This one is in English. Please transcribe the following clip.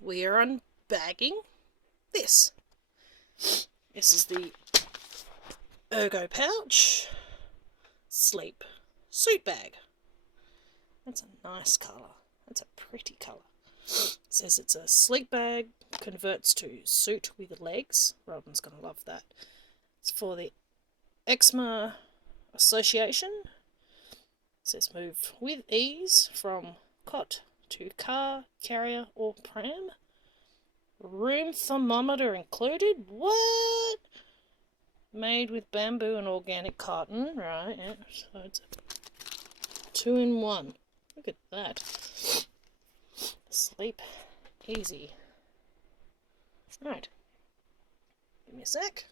we are unbagging this. This is the Ergo pouch sleep suit bag. That's a nice colour. That's a pretty colour. It says it's a sleep bag, converts to suit with legs. Robin's going to love that. It's for the Eczema Association. It says move with ease from cot to car, carrier or pram. Room thermometer included. What? Made with bamboo and organic cotton. Right, yeah. So it's a 2-in-1. Look at that. Sleep easy. Right. Give me a sec.